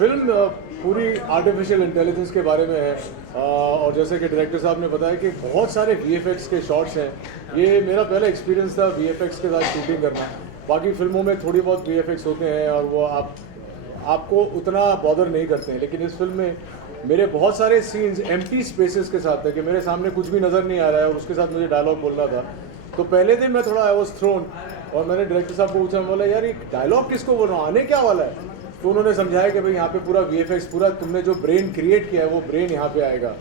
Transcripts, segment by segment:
Film पूरी artificial intelligence के बारे में है और जैसे कि डायरेक्टर साहब ने बताया कि बहुत सारे वीएफएक्स के शॉट्स हैं। ये मेरा पहला एक्सपीरियंस था वीएफएक्स के साथ शूटिंग करना। बाकी फिल्मों में थोड़ी बहुत वीएफएक्स होते हैं और वो आपको उतना बॉदर नहीं करते हैं, लेकिन इस फिल्म में मेरे बहुत सारे सीन्स एम्प्टी स्पेसेस के साथ थे कि मेरे सामने कुछ भी नज़र नहीं आ रहा है और उसके साथ मुझे डायलॉग बोलना था। तो पहले दिन मैं थोड़ा आई वॉज थ्रोन और मैंने डायरेक्टर साहब को पूछा, बोला यार ये डायलॉग किसको बोल रहा हूँ, आने क्या वाला है। तो उन्होंने समझाया कि भाई यहाँ पे पूरा वीएफएक्स, पूरा तुमने जो ब्रेन क्रिएट किया है वो ब्रेन यहाँ पे आएगा,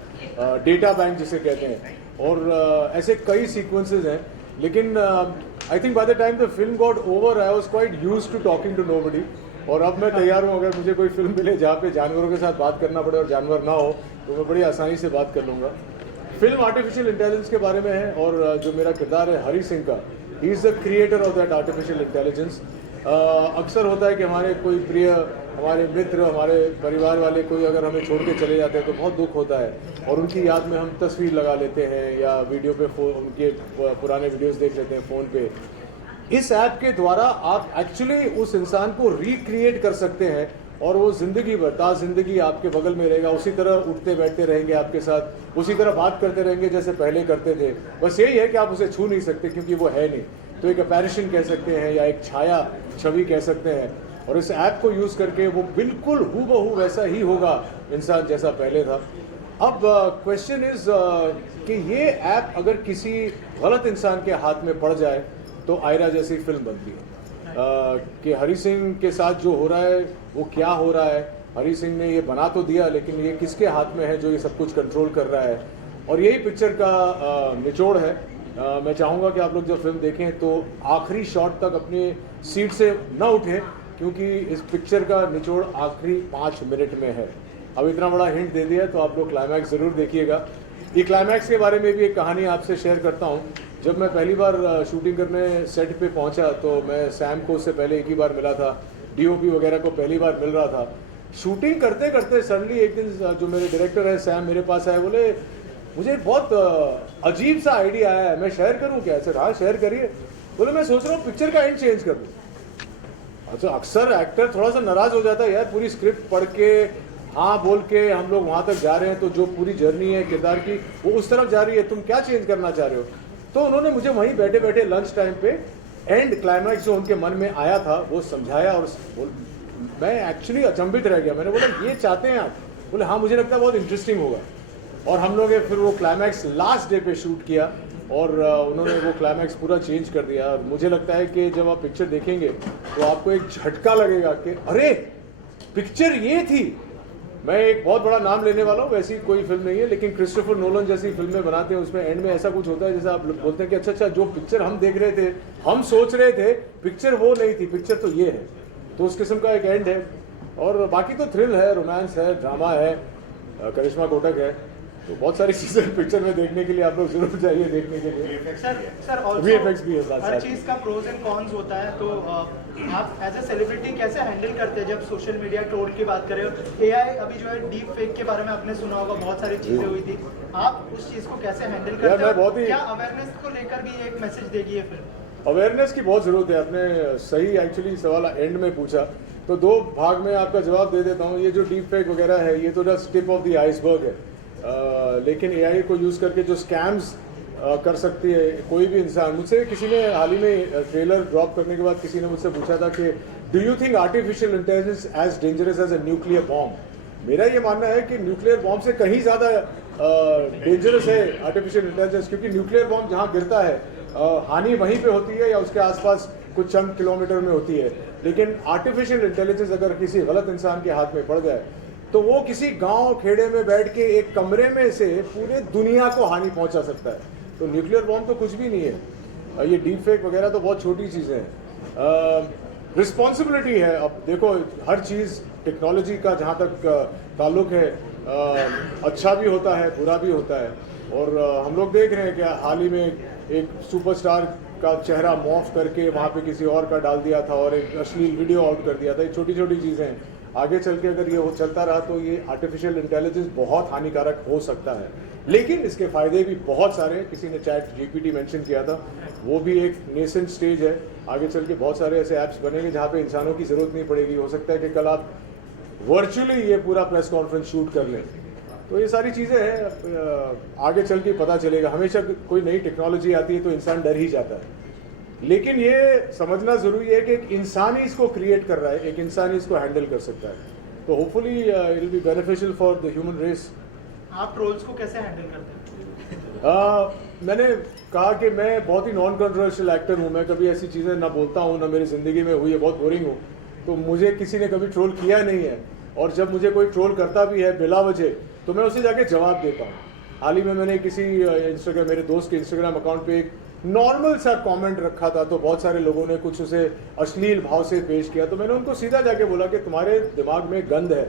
डेटा बैंक जिसे कहते हैं। और ऐसे कई सीक्वेंसेस हैं, लेकिन I think by the time the film got over I was quite used to talking to nobody. और अब मैं तैयार हूँ, अगर मुझे कोई फिल्म मिले जहाँ पे जानवरों के साथ बात करना पड़े और जानवर ना हो तो मैं बड़ी आसानी से बात कर लूँगा। फिल्म आर्टिफिशियल इंटेलिजेंस के बारे में है और जो मेरा किरदार है हरी सिंह का, he is the creator of that artificial intelligence. अक्सर होता है कि हमारे कोई प्रिय, हमारे मित्र, हमारे परिवार वाले कोई अगर हमें छोड़ के चले जाते हैं तो बहुत दुख होता है और उनकी याद में हम तस्वीर लगा लेते हैं या वीडियो पे उनके पुराने वीडियोस देख लेते हैं फ़ोन पे। इस ऐप के द्वारा आप एक्चुअली उस इंसान को रिक्रिएट कर सकते हैं और वो ज़िंदगी भर ज़िंदगी आपके बगल में रहेगा, उसी तरह उठते बैठते रहेंगे आपके साथ, उसी तरह बात करते रहेंगे जैसे पहले करते थे। बस यही है कि आप उसे छू नहीं सकते क्योंकि वो है नहीं। तो एक अपैरिशन कह सकते हैं या एक छाया छवि कह सकते हैं। और इस ऐप को यूज़ करके वो बिल्कुल हूबहू वैसा ही होगा इंसान जैसा पहले था। अब क्वेश्चन इज़ कि ये ऐप अगर किसी गलत इंसान के हाथ में पड़ जाए तो आयरा जैसी फिल्म बनती है। कि हरी सिंह के साथ जो हो रहा है वो क्या हो रहा है। हरी सिंह ने ये बना तो दिया, लेकिन ये किसके हाथ में है जो ये सब कुछ कंट्रोल कर रहा है। और यही पिक्चर का निचोड़ है। मैं चाहूँगा कि आप लोग जब फिल्म देखें तो आखिरी शॉट तक अपनी सीट से न उठें, क्योंकि इस पिक्चर का निचोड़ आखिरी 5 मिनट में है। अब इतना बड़ा हिंट दे दिया तो आप लोग क्लाइमैक्स ज़रूर देखिएगा। ये क्लाइमैक्स के बारे में भी एक कहानी आपसे शेयर करता हूँ। जब मैं पहली बार शूटिंग करने सेट पे पहुँचा तो मैं सैम को उससे पहले एक ही बार मिला था, डीओपी वगैरह को पहली बार मिल रहा था। शूटिंग करते करते सडनली एक दिन जो मेरे डायरेक्टर है सैम मेरे पास आए, बोले मुझे बहुत अजीब सा आइडिया आया है, मैं शेयर करूँ क्या? सर हाँ शेयर करिए। बोले मैं सोच रहा हूँ पिक्चर का एंड चेंज कर दूँ। अच्छा, अक्सर एक्टर थोड़ा सा नाराज़ हो जाता है, यार पूरी स्क्रिप्ट पढ़ के हाँ बोल के हम लोग वहाँ तक जा रहे हैं तो जो पूरी जर्नी है किरदार की वो उस तरफ जा रही है, तुम क्या चेंज करना चाह रहे हो? तो उन्होंने मुझे वहीं बैठे बैठे लंच टाइम पे एंड क्लाइमैक्स जो उनके मन में आया था वो समझाया और मैं एक्चुअली अचंभित रह गया। मैंने बोला ये चाहते हैं आप? बोले हाँ मुझे लगता है बहुत इंटरेस्टिंग होगा। और हम लोग फिर वो क्लाइमैक्स लास्ट डे पे शूट किया और उन्होंने वो क्लाइमैक्स पूरा चेंज कर दिया। और मुझे लगता है कि जब आप पिक्चर देखेंगे तो आपको एक झटका लगेगा कि अरे पिक्चर ये थी। मैं एक बहुत बड़ा नाम लेने वाला हूँ, वैसी कोई फिल्म नहीं है, लेकिन क्रिस्टोफर नोलन जैसी फिल्में बनाते हैं उसमें एंड में ऐसा कुछ होता है जैसे आप बोलते हैं कि अच्छा जो पिक्चर हम देख रहे थे, हम सोच रहे थे पिक्चर वो नहीं थी, पिक्चर तो ये है। तो उस किस्म का एक एंड है। और बाकी तो थ्रिल है, रोमांस है, ड्रामा है, करिश्मा कोटक है, तो बहुत सारी चीज़ें पिक्चर में देखने के लिए आप लोग जरूर जाइए देखने के लिए। सर वीएफएक्स भी है, हर चीज़ का प्रोज एंड कॉन्स होता है। तो आप एज ए सेलिब्रिटी कैसे हैंडल करते हैं जब सोशल मीडिया ट्रोल की बात कर रहे हो? एआई अभी जो है डीप फेक के बारे में आपने सुना होगा, बहुत सारी चीज़ें हुई थी, आप उस चीज़ को कैसे हैंडल करते हैं? क्या अवेयरनेस को लेकर भी एक मैसेज देगी ये फिल्म? अवेयरनेस की बहुत ज़रूरत है। आपने सही एक्चुअली सवाल एंड में पूछा, तो 2 भाग में आपका जवाब दे देता हूँ। ये जो डीप फेक वगैरह है ये तो just tip of the iceberg है। लेकिन एआई को यूज़ करके जो स्कैम्स कर सकती है कोई भी इंसान। मुझसे किसी ने हाल ही में ट्रेलर ड्रॉप करने के बाद किसी ने मुझसे पूछा था कि do you think artificial intelligence as dangerous as a nuclear bomb? मेरा ये मानना है कि न्यूक्लियर बॉम्ब से कहीं ज़्यादा डेंजरस है आर्टिफिशियल इंटेलिजेंस, क्योंकि न्यूक्लियर बॉम्ब जहाँ गिरता है हानि वहीं पे होती है या उसके आसपास कुछ चंद किलोमीटर में होती है। लेकिन आर्टिफिशियल इंटेलिजेंस अगर किसी गलत इंसान के हाथ में पड़ जाए तो वो किसी गांव खेड़े में बैठ के एक कमरे में से पूरे दुनिया को हानि पहुंचा सकता है। तो न्यूक्लियर बॉम्ब तो कुछ भी नहीं है। ये डीप फेक वगैरह तो बहुत छोटी चीज़ें हैं। रिस्पॉन्सिबिलिटी है। अब देखो हर चीज़ टेक्नोलॉजी का जहाँ तक ताल्लुक है अच्छा भी होता है बुरा भी होता है। और हम लोग देख रहे हैं कि हाल ही में एक सुपरस्टार का चेहरा मॉफ करके वहाँ पे किसी और का डाल दिया था और एक अश्लील वीडियो आउट कर दिया था। ये छोटी छोटी चीज़ें हैं। आगे चल के अगर ये चलता रहा तो ये आर्टिफिशियल इंटेलिजेंस बहुत हानिकारक हो सकता है, लेकिन इसके फ़ायदे भी बहुत सारे हैं। किसी ने चैट जीपीटी मेंशन किया था, वो भी एक नेसेंट स्टेज है। आगे चल के बहुत सारे ऐसे ऐप्स बनेंगे जहाँ पे इंसानों की ज़रूरत नहीं पड़ेगी। हो सकता है कि कल आप वर्चुअली ये पूरा प्रेस कॉन्फ्रेंस शूट कर लें। तो ये सारी चीज़ें हैं, आगे चल के पता चलेगा। हमेशा कोई नई टेक्नोलॉजी आती है तो इंसान डर ही जाता है, लेकिन ये समझना ज़रूरी है कि एक इंसान ही इसको क्रिएट कर रहा है, एक इंसान ही इसको हैंडल कर सकता है। तो hopefully it will be beneficial for the human race. आप ट्रोल्स को कैसे हैंडल करते हैं? मैंने कहा कि मैं बहुत ही नॉन कंट्रोवर्शियल एक्टर हूँ, मैं कभी ऐसी चीज़ें ना बोलता हूँ, ना मेरी ज़िंदगी में हुई है, बहुत बोरिंग हूँ। तो मुझे किसी ने कभी ट्रोल किया नहीं है, और जब मुझे कोई ट्रोल करता भी है बिला वजह तो मैं उसे जाके जवाब देता हूँ। हाल ही में मैंने किसी इंस्टाग्राम, मेरे दोस्त के इंस्टाग्राम अकाउंट पे एक नॉर्मल सा कमेंट रखा था, तो बहुत सारे लोगों ने कुछ उसे अश्लील भाव से पेश किया। तो मैंने उनको सीधा जाके बोला कि तुम्हारे दिमाग में गंद है,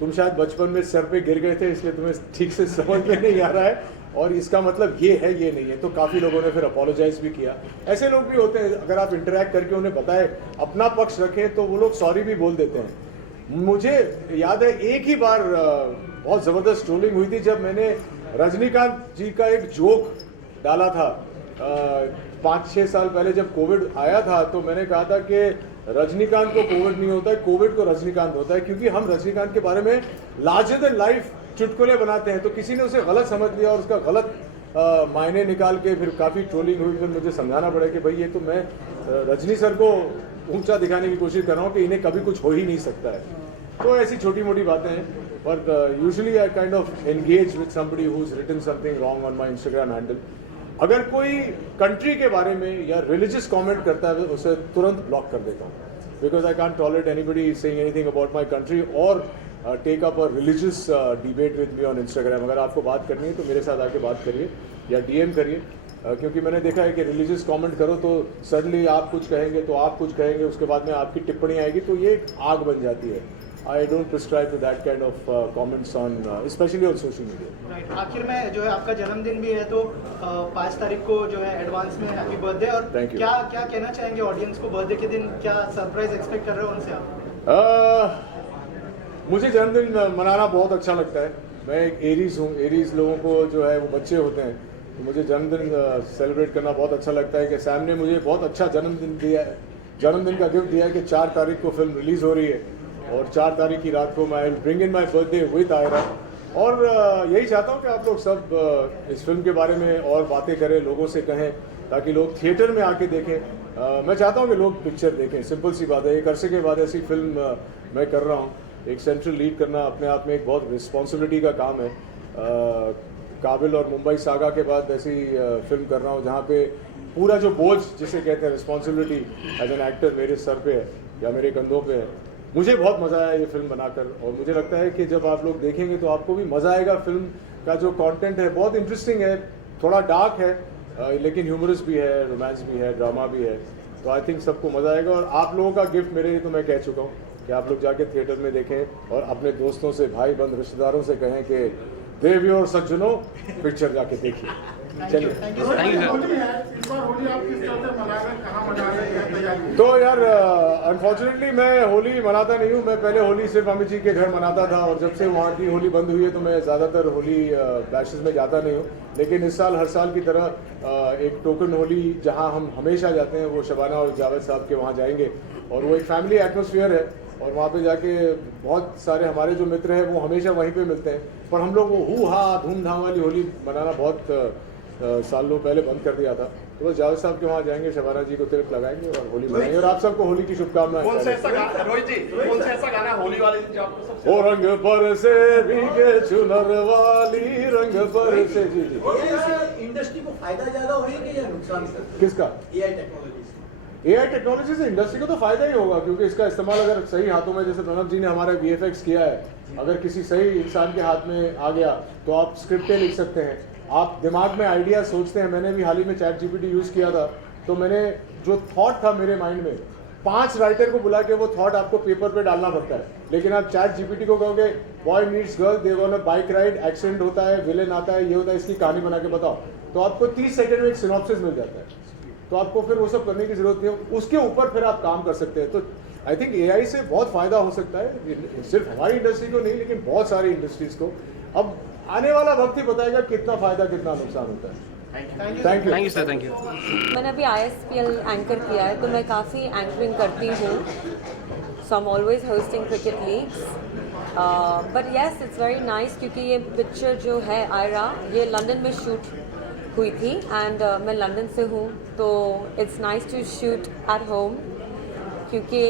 तुम शायद बचपन में सर पे गिर गए थे, इसलिए तुम्हें ठीक से समझ में नहीं आ रहा है, और इसका मतलब ये है, ये नहीं है। तो काफ़ी लोगों ने फिर अपोलोजाइज भी किया। ऐसे लोग भी होते हैं, अगर आप इंटरेक्ट करके उन्हें बताएं, अपना पक्ष रखें, तो वो लोग सॉरी भी बोल देते हैं। मुझे याद है एक ही बार बहुत ज़बरदस्त ट्रोलिंग हुई थी, जब मैंने रजनीकांत जी का एक जोक डाला था 5-6 साल पहले, जब कोविड आया था। तो मैंने कहा था कि रजनीकांत को कोविड नहीं होता है, कोविड को रजनीकांत होता है, क्योंकि हम रजनीकांत के बारे में लार्जर देन लाइफ चुटकुले बनाते हैं। तो किसी ने उसे गलत समझ लिया और उसका गलत मायने निकाल के फिर काफ़ी ट्रोलिंग हुई। फिर मुझे समझाना पड़ा कि भाई ये तो मैं रजनी सर को ऊंचा दिखाने की कोशिश कर रहा हूँ कि इन्हें कभी कुछ हो ही नहीं सकता है। तो ऐसी छोटी मोटी बातें हैं, but usually I kind of engage with somebody who is written something wrong on my Instagram handle. अगर कोई कंट्री के बारे में या रिलीजियस कमेंट करता है, उसे तुरंत ब्लॉक कर देता हूँ, because I can't tolerate anybody saying anything about my country और take up a religious debate with me on Instagram. अगर आपको बात करनी है तो मेरे साथ आके बात करिए या डीएम करिए, क्योंकि मैंने देखा है कि रिलीजियस कमेंट करो तो सडनली आप कुछ कहेंगे, तो आप कुछ कहेंगे, उसके बाद में आपकी टिप्पणी आएगी, तो ये आग बन जाती है। I don't prescribe to that kind of comments on specially on social media. Right, आखिर में जो है आपका जन्मदिन भी है, तो 5 तारीख को जो है एडवांस में हैप्पी बर्थडे। और क्या क्या कहना चाहेंगे ऑडियंस को बर्थडे के दिन, क्या सरप्राइज एक्सपेक्ट कर रहे हो उनसे आप? मुझे जन्मदिन मनाना बहुत अच्छा लगता है। मैं एक एरीज हूँ, एरीज लोगों को जो है वो बच्चे होते हैं, तो मुझे जन्मदिन सेलिब्रेट करना बहुत अच्छा लगता है कि सैम ने मुझे बहुत अच्छा जन्मदिन दिया है, जन्मदिन का गिफ्ट दिया है कि 4 तारीख को फिल्म रिलीज़ हो रही है, और 4 तारीख की रात को मैं bring in my birthday with Aayra. और यही चाहता हूँ कि आप लोग सब इस फिल्म के बारे में और बातें करें, लोगों से कहें, ताकि लोग थिएटर में आके देखें। मैं चाहता हूँ कि लोग पिक्चर देखें, सिंपल सी बात है। एक अरसे के बाद ऐसी फिल्म मैं कर रहा हूँ, एक सेंट्रल लीड करना अपने आप में एक बहुत रिस्पॉन्सिबिलिटी का काम है। काबिल और मुंबई सागा के बाद ऐसी फिल्म कर रहा हूँ जहाँ पे पूरा जो बोझ जिसे कहते हैं रिस्पॉन्सिबिलिटी एज एन एक्टर मेरे सर पे है या मेरे कंधों पे है। मुझे बहुत मज़ा आया ये फिल्म बनाकर, और मुझे लगता है कि जब आप लोग देखेंगे तो आपको भी मज़ा आएगा। फिल्म का जो कंटेंट है बहुत इंटरेस्टिंग है, थोड़ा डार्क है, लेकिन ह्यूमरस भी है, रोमांस भी है, ड्रामा भी है। तो आई थिंक सबको मज़ा आएगा। और आप लोगों का गिफ्ट मेरे लिए तो मैं कह चुका हूँ कि आप लोग जाके थिएटर में देखें और अपने दोस्तों से, भाई बंद रिश्तेदारों से कहें कि देवी और सज्जनों पिक्चर जाके देखिए। चलिए, तो यार अनफॉर्चुनेटली मैं होली मनाता नहीं हूँ। मैं पहले होली सिर्फ अमित जी के घर मनाता था, और जब से वहाँ की होली बंद हुई है तो मैं ज़्यादातर होली बैशेस में जाता नहीं हूँ। लेकिन इस साल हर साल की तरह एक टोकन होली जहाँ हम हमेशा जाते हैं, वो शबाना और जावेद साहब के वहाँ जाएंगे, और वो एक फैमिली एटमोसफियर है, और वहाँ पे जाके बहुत सारे हमारे जो मित्र हैं वो हमेशा वहीं पे मिलते हैं। पर हम लोग वो हू हा धूमधाम वाली होली मनाना बहुत सालों पहले बंद कर दिया था। तो बस जावेद साहब के वहाँ जाएंगे, शबाना जी को तिलक लगाएंगे और होली मनाएंगे। और आप सबको होली की शुभकामनाएं। कौन सा ऐसा गाना रोहित जी, कौन सा ऐसा गाना होली वाले दिन जो आपको सबसे ओ रंग पर से भीगे चुनर वाली, रंग पर से जी इंडस्ट्री को फायदा ज्यादा होगा या नुकसान? किसका? AI technology. एआई टेक्नोलॉजी से इंडस्ट्री को तो फायदा ही होगा, क्योंकि इसका इस्तेमाल अगर सही हाथों में, जैसे प्रणव जी ने हमारा वीएफएक्स किया है, अगर किसी सही इंसान के हाथ में आ गया तो आप स्क्रिप्टें लिख सकते हैं, आप दिमाग में आइडिया सोचते हैं। मैंने भी हाल ही में चैट जीपीटी यूज़ किया था, तो मैंने जो थॉट था मेरे माइंड में, 5 राइटर को बुला के वो थॉट आपको पेपर पे डालना पड़ता है। लेकिन आप चैट जीपीटी को कहोगे boy meets girl, they want a bike ride, accident होता है, विलेन आता है, ये होता है, इसकी कहानी बना के बताओ, तो आपको 30 सेकंड में एक सिनॉप्सिस मिल जाता है। तो आपको फिर वो सब करने की जरूरत नहीं है, उसके ऊपर फिर आप काम कर सकते हैं। तो आई थिंक एआई से बहुत फायदा हो सकता है, सिर्फ हमारी इंडस्ट्री को नहीं, लेकिन बहुत सारी इंडस्ट्रीज को। अब आने वाला वक्त ही बताएगा कितना फायदा कितना नुकसान होता है। Thank you sir, thank you. मैंने अभी ISPL एंकर किया है, तो मैं काफ़ी एंकरिंग करती हूँ। So I am always hosting cricket leagues but yes it's very nice क्योंकि ये पिक्चर जो है आयरा ये लंदन में शूट हुई थी एंड मैं लंदन से हूँ तो it's nice to shoot at home क्योंकि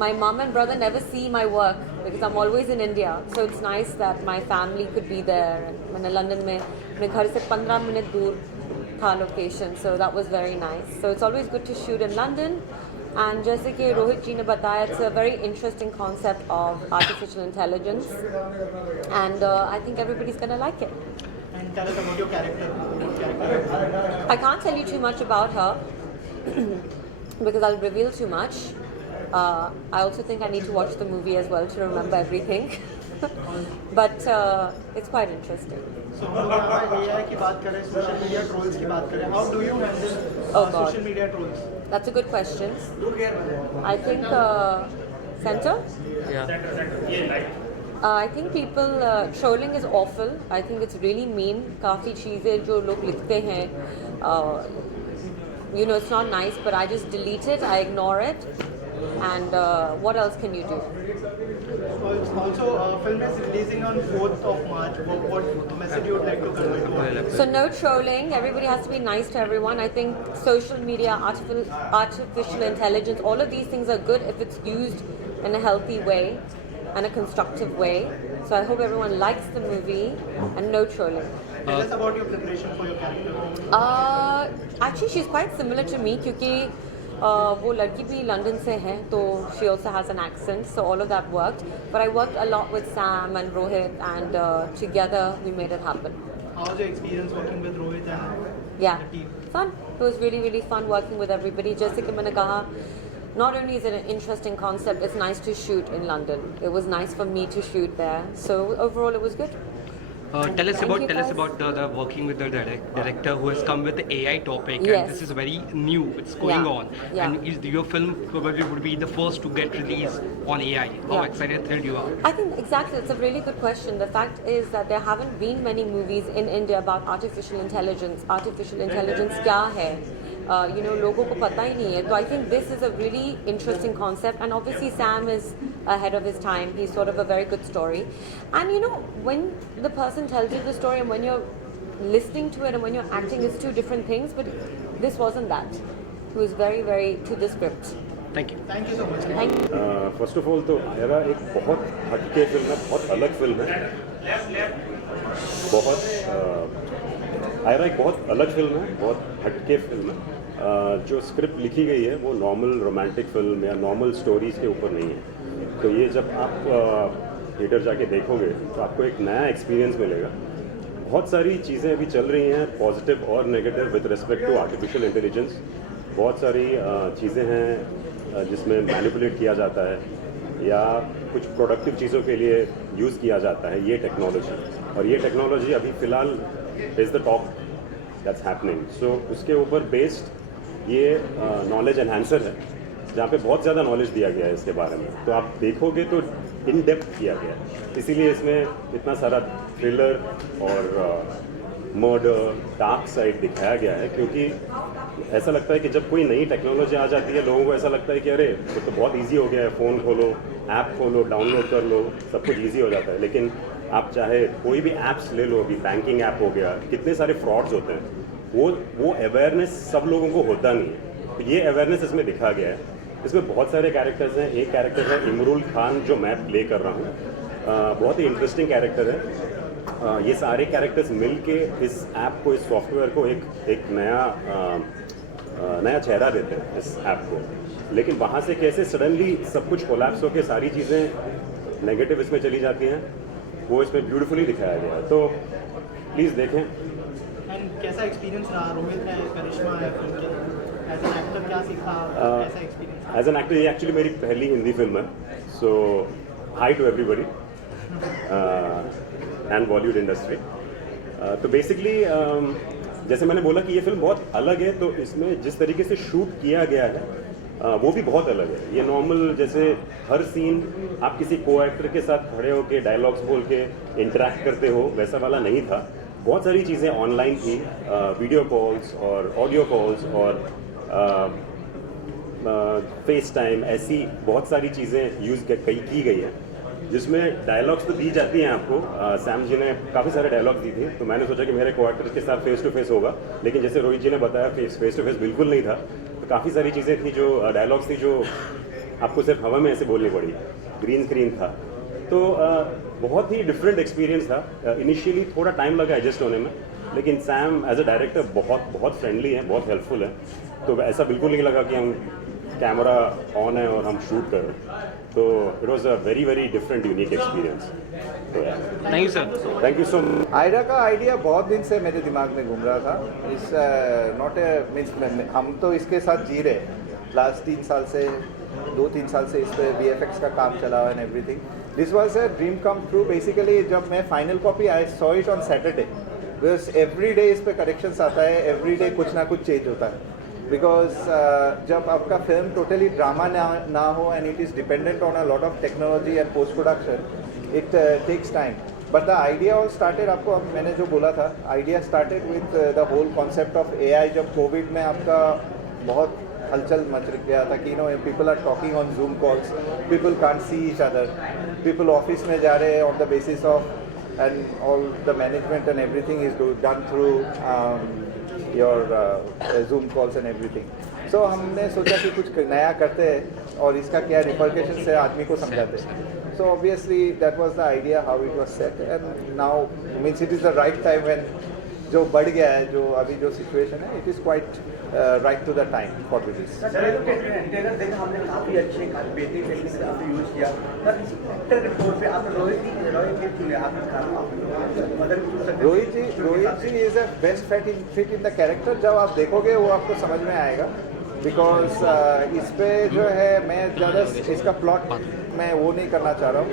my mom and brother never see my work because I'm always in India, so it's nice that my family could be there. And मैंने London में मेरे घर से 15 minute दूर था location, so that was very nice. So it's always good to shoot in London. And जैसे कि रोहित जी ने बताया, it's a very interesting concept of artificial intelligence, and I think everybody's gonna like it. And tell us about your character. I can't tell you too much about her because I'll reveal too much. I also think I need to watch the movie as well to remember everything. But it's quite interesting. So हम लोग यहाँ पर AI की बात करें, social media trolls की बात करें. How do you handle Oh, God. social media trolls? That's a good question. I think center. I think people trolling is awful. I think it's really mean. काफ़ी चीज़ें जो लोग लिखते हैं, it's not nice. But I just delete it. I ignore it. And what else can you do? Also, film is releasing on 4th of March. What message you would like to convey to? So no trolling. Everybody has to be nice to everyone. I think social media, artificial intelligence, all of these things are good if it's used in a healthy way and a constructive way. So I hope everyone likes the movie and no trolling. Tell us about your preparation for your character. Actually, she's quite similar to me क्योंकि वो लड़की भी London से है तो she also has an accent, so all of that worked. But I worked a lot with Sam and Rohit, and together we made it happen. How was your experience working with Rohit and Yeah, the team? fun. It was really, really fun working with everybody. जैसे कि मैंने कहा, not only is it an interesting concept, it's nice to shoot in London. It was nice for me to shoot there. So overall, it was good. Tell us Thank you, about the working with the director who has come with the AI topic, Yes. and this is very new. It's going Yeah. on, Yeah. and your film probably would be the first to get released on AI. How Yeah. excited thrilled you are? I think exactly, it's a really good question. The fact is that there haven't been many movies in India about artificial intelligence. Artificial intelligence क्या है? लोगों को पता ही नहीं है. So I think this is a really interesting concept, and obviously Sam is ahead of his time. He's sort of a very good story. And when the person tells you the story and when you're listening to it and when you're acting, it's two different things, but this wasn't that. He was very, very to the script. Thank you. Thank you so much. Thank you. First of all तो आयरा एक बहुत हटके film है, बहुत अलग film है, आयरा एक बहुत अलग फिल्म है, बहुत हटके फिल्म है. जो स्क्रिप्ट लिखी गई है वो नॉर्मल रोमांटिक फिल्म या नॉर्मल स्टोरीज़ के ऊपर नहीं है. तो ये जब आप थिएटर जाके देखोगे तो आपको एक नया एक्सपीरियंस मिलेगा. बहुत सारी चीज़ें अभी चल रही हैं पॉजिटिव और negative with respect to artificial intelligence. बहुत सारी चीज़ें हैं जिसमें मैनिपुलेट किया जाता है या कुछ प्रोडक्टिव चीज़ों के लिए यूज़ किया जाता है ये टेक्नोलॉजी. और ये टेक्नोलॉजी अभी फ़िलहाल is the top that's happening. So उसके ऊपर बेस्ड ये नॉलेज एनहांसर है जहाँ पे बहुत ज़्यादा नॉलेज दिया गया है इसके बारे में. तो आप देखोगे तो इन डेप्थ किया गया है, इसीलिए इसमें इतना सारा थ्रिलर और मर्डर डार्क साइड दिखाया गया है. क्योंकि ऐसा लगता है कि जब कोई नई टेक्नोलॉजी आ जाती है लोगों को ऐसा लगता है कि अरे तो बहुत इजी हो गया है, फ़ोन खोलो, ऐप खोलो, डाउनलोड कर लो, सब कुछ इजी हो जाता है. लेकिन आप चाहे कोई भी ऐप्स ले लो, अभी बैंकिंग ऐप हो गया, कितने सारे फ्रॉड्स होते हैं, वो अवेयरनेस सब लोगों को होता नहीं है. तो ये अवेयरनेस इसमें दिखा गया है. इसमें बहुत सारे कैरेक्टर्स हैं. एक कैरेक्टर है इमरुल खान जो मैं प्ले कर रहा हूँ. बहुत ही इंटरेस्टिंग कैरेक्टर है. ये सारे कैरेक्टर्स मिल के इस ऐप को, इस सॉफ्टवेयर को एक नया चेहरा देते हैं इस ऐप को. लेकिन वहाँ से कैसे सडनली सब कुछ कोलैप्स होकर सारी चीज़ें नेगेटिव इसमें चली जाती हैं, वो इसमें ब्यूटीफुली दिखाया गया है. तो प्लीज़ देखें. एंड कैसा एक्सपीरियंस रहा? रोहित है, करिश्मा है, फिल्म के एज एन एक्टर क्या सीखा? कैसा एक्सपीरियंस? एज एन एक्टर ये एक्चुअली मेरी पहली हिंदी फिल्म है. So hi to everybody and Bollywood industry. तो बेसिकली जैसे मैंने बोला कि ये फिल्म बहुत अलग है, तो इसमें जिस तरीके से शूट किया गया है वो भी बहुत अलग है. ये नॉर्मल जैसे हर सीन आप किसी को एक्टर के साथ खड़े होकर डायलॉग्स बोल के इंटरेक्ट करते हो वैसा वाला नहीं था. बहुत सारी चीज़ें ऑनलाइन थी, वीडियो कॉल्स और ऑडियो कॉल्स और फेस टाइम, ऐसी बहुत सारी चीज़ें यूज़ की गई हैं. जिसमें डायलॉग्स तो दी जाती हैं आपको। सैम जी ने काफ़ी सारे डायलॉग दी थी, तो मैंने सोचा कि मेरे को एक्टर्स के साथ फेस टू फेस होगा, लेकिन जैसे रोहित जी ने बताया फेस टू फेस बिल्कुल नहीं था। तो काफ़ी सारी चीज़ें थी जो डायलॉग्स थी जो आपको सिर्फ हवा में ऐसे बोलनी पड़ी, ग्रीन स्क्रीन था। तो बहुत ही डिफरेंट एक्सपीरियंस था। इनिशियली थोड़ा टाइम लगा एडजस्ट होने में, लेकिन सैम एज अ डायरेक्टर बहुत फ्रेंडली है, बहुत हेल्पफुल है। तो ऐसा बिल्कुल नहीं लगा कि हम कैमरा ऑन है और हम शूट कर रहे हैं। तो it was a very very different unique experience. तो Thank you, sir. Thank you so much. Aayra का आइडिया बहुत दिन से मेरे दिमाग में घूम रहा था। इस नॉट ए मीन्स हम तो इसके साथ जी रहे लास्ट 3 साल से, 2-3 साल से इस पर VFX का काम चला and everything. This was a dream come true. Basically जब मैं final copy I saw it on Saturday, because every day इस पर करेक्शंस आता है, एवरी डे कुछ ना कुछ चेंज होता है। बिकॉज जब आपका फिल्म टोटली ड्रामा ना हो and it is dependent on a lot of technology and post production, it takes time. But the idea all started, आपको अब मैंने जो बोला था, idea started with the whole concept of AI। जब Covid में आपका बहुत हलचल मच गया था कि people are talking on Zoom calls, people can't see each other, people office में जा रहे हैं on the basis of and all the management and everything is done through your Zoom calls and everything. So हमने सोचा कि कुछ नया करते हैं और इसका क्या रिपरकशन है आदमी को समझाते हैं। So obviously that was the idea how it was set, and now means it is the right time when जो बढ़ गया है, जो अभी जो सिचुएशन है, it is quite right to the time for release. Trailer देखा हमने, काफी अच्छे काफी बेहतरीन तरीके से आपने यूज किया। सर एक्टर के तौर पे आपने रोहित जी चुने, आपने मदर भी चुन सकते। Rohit ji is a best fit in the character. जब आप देखोगे वो आपको समझ में आएगा, बिकॉज इस पे जो है मैं ज़्यादा इसका प्लॉट मैं वो नहीं करना चाह रहा हूँ।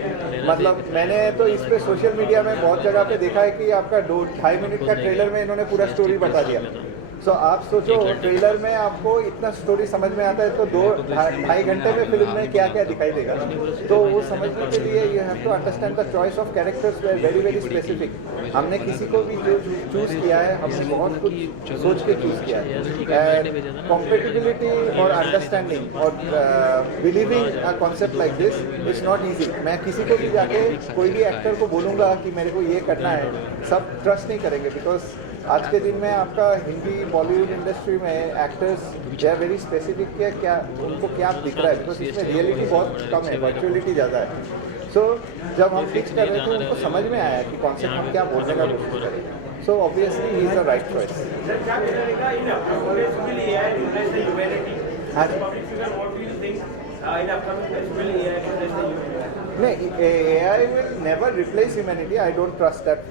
मतलब मैंने तो इस पे सोशल मीडिया में बहुत जगह पे देखा है कि आपका 2-2.5 मिनट का ट्रेलर में इन्होंने पूरा स्टोरी बता दिया। सो आप सोचो ट्रेलर में आपको इतना स्टोरी समझ में आता है, तो 2-2.5 घंटे में फिल्म में क्या क्या दिखाई देगा। तो वो समझने के लिए you have to understand the choice of characters were very very specific. हमने किसी को भी जो चूज़ किया है, हमने बहुत कुछ सोच के चूज़ किया है। एंड कॉम्पेटिबिलिटी और अंडरस्टैंडिंग और believing a concept like this it's not easy. मैं किसी को भी जाके कोई भी एक्टर को बोलूँगा कि मेरे को ये करना है, सब ट्रस्ट नहीं करेंगे। बिकॉज आज के दिन में आपका हिंदी बॉलीवुड इंडस्ट्री में actors they are very specific के क्या उनको क्या दिख रहा है, बिकॉज इसमें रियलिटी बहुत कम है, वर्चुअलिटी ज़्यादा है। सो जब हम पिच कर रहे थे उनको समझ में आया कि कॉन्सेप्ट हम क्या बोलने का कोशिश करें। So obviously he is the right choice. नहीं, AI will never replace humanity. I don't trust that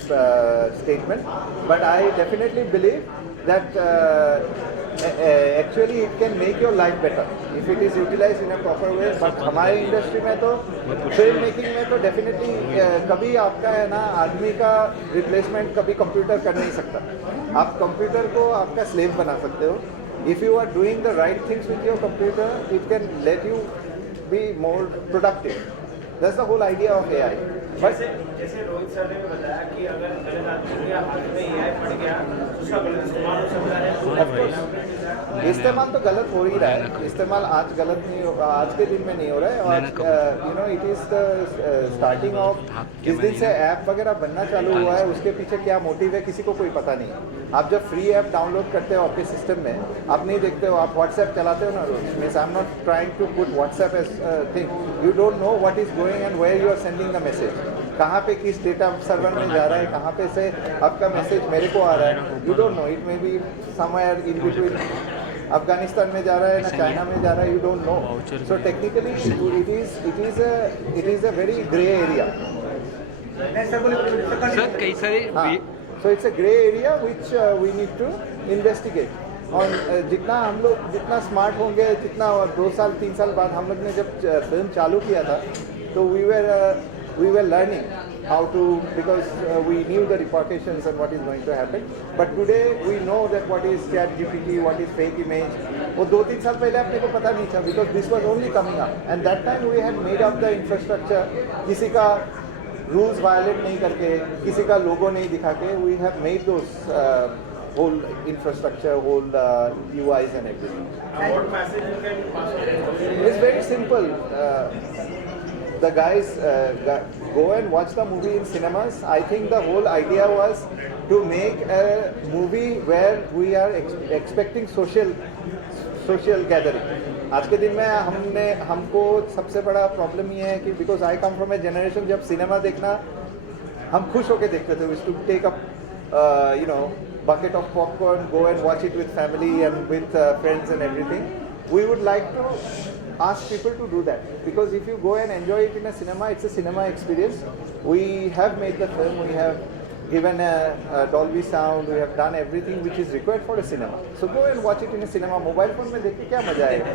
statement, but I definitely believe that actually it can make your life better if it is utilized in a proper way. But हमारे industry में तो film making में तो definitely कभी आपका है ना, आदमी का रिप्लेसमेंट कभी कंप्यूटर कर नहीं सकता। आप कंप्यूटर को आपका स्लेव बना सकते हो। If you are doing the right things with your computer, it can let you be more productive. That's the whole idea of AI. But जैसे रोहित सर ने बताया कि अगर गलत आदमी के हाथ में AI पड़ गया, उसका गलत इस्तेमाल हो सकता है। इस्तेमाल तो गलत हो ही रहा है। इस्तेमाल आज गलत नहीं हो, आज के दिन में नहीं हो रहा है। और you know it is the starting of जिस दिन से ऐप वगैरह बनना चालू हुआ है, उसके पीछे क्या मोटिव है किसी को कोई पता नहीं है। आप जब फ्री ऐप डाउनलोड करते हो आपके सिस्टम में, आप नहीं देखते हो, आप व्हाट्सएप चलाते हो ना रोज। Means I am not trying to put WhatsApp as thing, you don't know what is going and where you are sending the message, कहाँ पे किस डेटा सर्वर में जा रहा है, कहाँ पे से आपका मैसेज मेरे को आ रहा है। You don't no, it may be somewhere in between, Afghanistan में जा रहा है ना चाइना में जा रहा है, you don't know. So technically it is a very grey area. Sir कई सारे so it's a grey area which we need to investigate. और जितना हम लोग जितना स्मार्ट होंगे, जितना 2 साल 3 साल बाद हम लोग ने जब फिल्म चालू किया था, तो we were learning how to, because we knew the repercussions and what is going to happen. But today we know that what is ChatGPT, what is fake image. वो 2-3 साल पहले अपने को पता नहीं था, because this was only coming up. And that time we had made up the infrastructure. किसी का rules violate नहीं करके, किसी का logo नहीं दिखा के, we have made those whole infrastructure, whole UIs and everything. What message you can pass on? It's very simple. the guys go and watch the movie in cinemas. I think the whole idea was to make a movie where we are expecting social gathering. आज के दिन में हमको सबसे बड़ा problem ये है कि because I come from a generation जब सिनेमा देखना हम खुश होकर देखते थे. To take up bucket of popcorn, go and watch it with family and with friends and everything. We would like to ask people to do that, because if you go and enjoy it in a cinema, it's a cinema experience. We have made the film, we have given a Dolby sound, we have done everything which is required for a cinema. So go and watch it in a cinema. Mobile phone में देख के क्या मजा आएगा?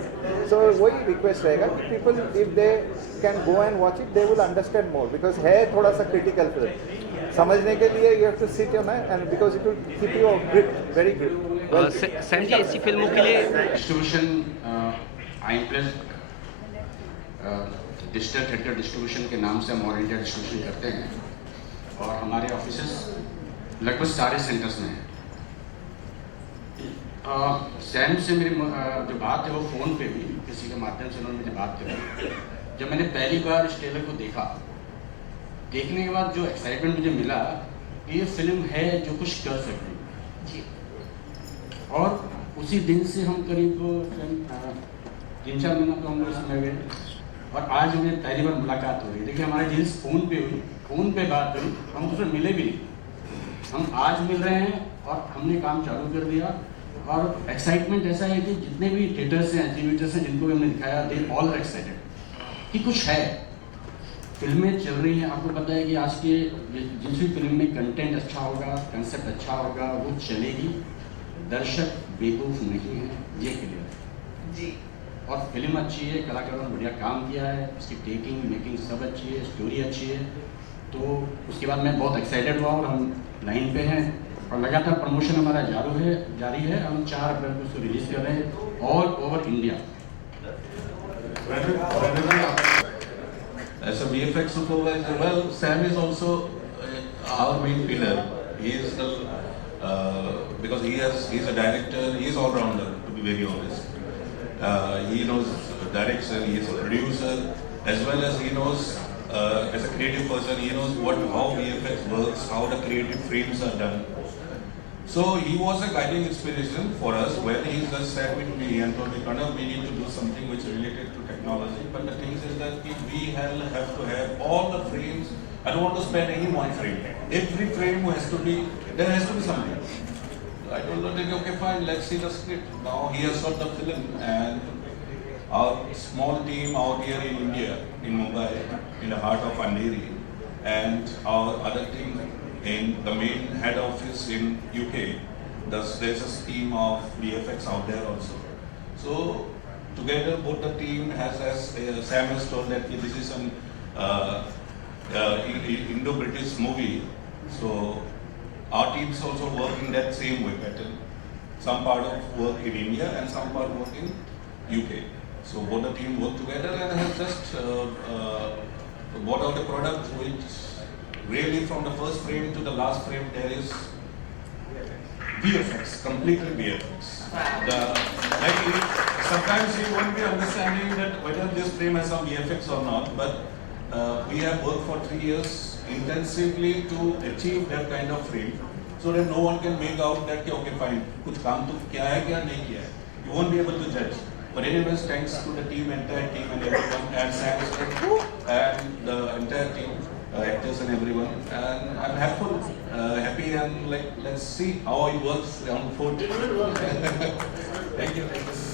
So वही request रहेगा कि people, if they can go and watch it, they will understand more, because है थोड़ा सा critical film. समझने के लिए you have to sit on it, and because it will keep you gripped, very gripped. Sam ji, ऐसी फिल्मों के लिए डिस्ट्रीब्यूशन आईप्लस डिजिटल थिएटर डिस्ट्रीब्यूशन के नाम से हम ऑल इंडिया डिस्ट्रीब्यूशन करते हैं, और हमारे ऑफिसेस लगभग सारे सेंटर्स में हैं. सैम से मेरी जो बात है वो फ़ोन पे भी किसी के माध्यम से उन्होंने मुझे बात करी. जब मैंने पहली बार इस ट्रेलर को देखा, देखने के बाद जो एक्साइटमेंट मुझे मिला कि ये फिल्म है जो कुछ कर सकती है, और उसी दिन से हम करीब 3-4 महीना तो हम लोग इसमें गए, और आज हमें पहली बार मुलाकात हो रही है. देखिए, हमारी डील्स फ़ोन पे हुई, फ़ोन पे बात हुई, हम उसमें मिले भी नहीं. हम आज मिल रहे हैं और हमने काम चालू कर दिया. और एक्साइटमेंट ऐसा है कि जितने भी थिएटर्स हैं, एग्जीबिटर्स हैं, जिनको भी हमने दिखाया, दे ऑल एक्साइटेड कि कुछ है, फिल्में चल रही हैं. आपको पता है कि आज के जिस भी फिल्म में कंटेंट अच्छा होगा, कंसेप्ट अच्छा होगा, वो चलेगी. दर्शक बेवकूफ़ नहीं है, ये क्लियर है जी. और फिल्म अच्छी है, कलाकारों ने बढ़िया काम किया है, इसकी टेकिंग मेकिंग सब अच्छी है, स्टोरी अच्छी है. तो उसके बाद मैं बहुत एक्साइटेड हुआ, और हम लाइन पे हैं, और लगातार प्रमोशन हमारा जारी है. हम 4 अप्रैल को उसको रिलीज़ कर रहे हैं all over India. As a VFX supervisor, well, Sam is also our main pillar. He is the because he's a director. He is all rounder, to be very honest. He knows direction. He is a producer, as well as he knows as a creative person. He knows how VFX works, how the creative frames are done. So he was a guiding inspiration for us when he just said to me and told me, "Pranav, we need to do something which is related to technology." But the thing is that we have to have all the frames. I don't want to spend any one frame. Every frame has to be, there has to be something. I told him, okay, fine, let's see the script. Now he has shot the film, and our small team out here in India, in Mumbai, in the heart of Andheri, and our other team in the main head office in UK. There's a team of VFX out there also. So together, both the team has, as Sam has told, that this is an Indo-British movie. So our teams also work in that same way pattern. Some part of work in India and some part work in UK. So both the team work together and has just brought out a product which really from the first frame to the last frame there is VFX, completely VFX. Sometimes you won't be understanding that whether this frame has some VFX or not, but we have worked for 3 years intensively to achieve that kind of frame, so that no one can make out that okay fine, कुछ काम तो किया है क्या नहीं किया है. You won't be able to judge. But anyways, thanks to the team, entire team and everyone, and Sam and the entire team, actors and everyone, and I'm happy and let's see how it works on foot. Thank you.